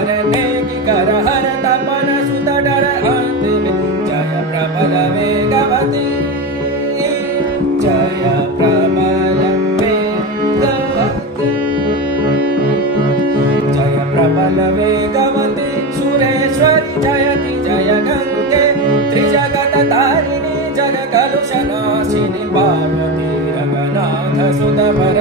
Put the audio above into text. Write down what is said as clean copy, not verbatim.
हरने की कर हर तपन सुत डर अंतिम जय प्रबल वेगवती जय प्रबल वेगवती जय प्रबल वेगवती सुरेश्वरी जयति जय गंगे त्रिजगत तारिणी जग कलुष नाशिनी पार्वती रंगनाथ सुत भर